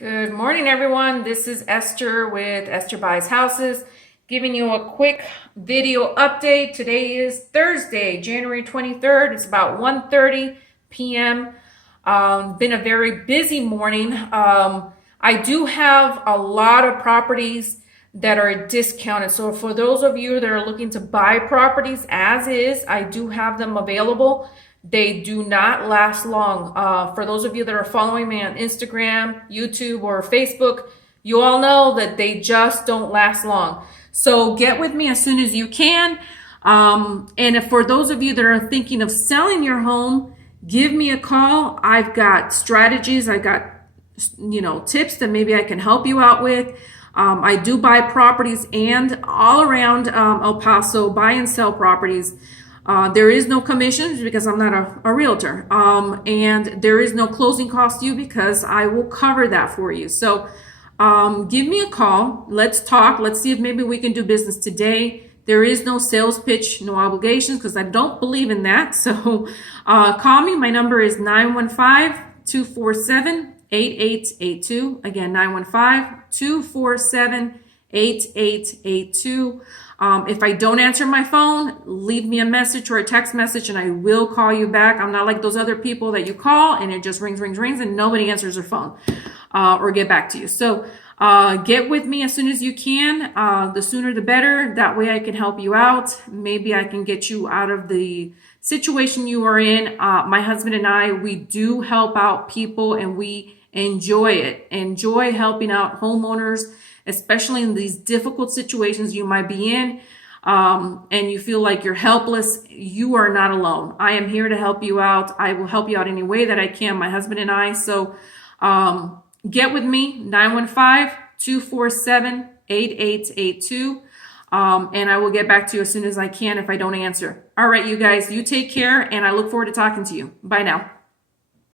Good morning, everyone. This is Esther with Esther Buys Houses, giving you a quick video update. Today is Thursday, January 23rd. It's about 1:30 p.m. Been a very busy morning. I do have a lot of properties that are discounted. So for those of you that are looking to buy properties as is, I do have them available. They do not last long. For those of you that are following me on Instagram, YouTube, or Facebook, you all know that they just don't last long. So get with me as soon as you can. For those of you that are thinking of selling your home, give me a call. I've got strategies. I got tips that maybe I can help you out with. I do buy properties and all around El Paso, buy and sell properties. There is no commissions because I'm not a realtor. And there is no closing cost to you because I will cover that for you. So give me a call. Let's talk. Let's see if maybe we can do business today. There is no sales pitch, no obligations, because I don't believe in that. So call me. My number is 915-247-8882. Again, 915-247-8882. If I don't answer my phone, leave me a message or a text message and I will call you back. I'm not like those other people that you call and it just rings and nobody answers their phone or get back to you. So get with me as soon as you can. The sooner the better. That way I can help you out. Maybe I can get you out of the situation you are in. My husband and I, we do help out people and we enjoy it. Enjoy helping out homeowners, especially in these difficult situations you might be in, and you feel like you're helpless. You are not alone. I am here to help you out. I will help you out any way that I can, my husband and I. So get with me, 915-247-8882, and I will get back to you as soon as I can if I don't answer. All right, you guys, you take care, and I look forward to talking to you. Bye now.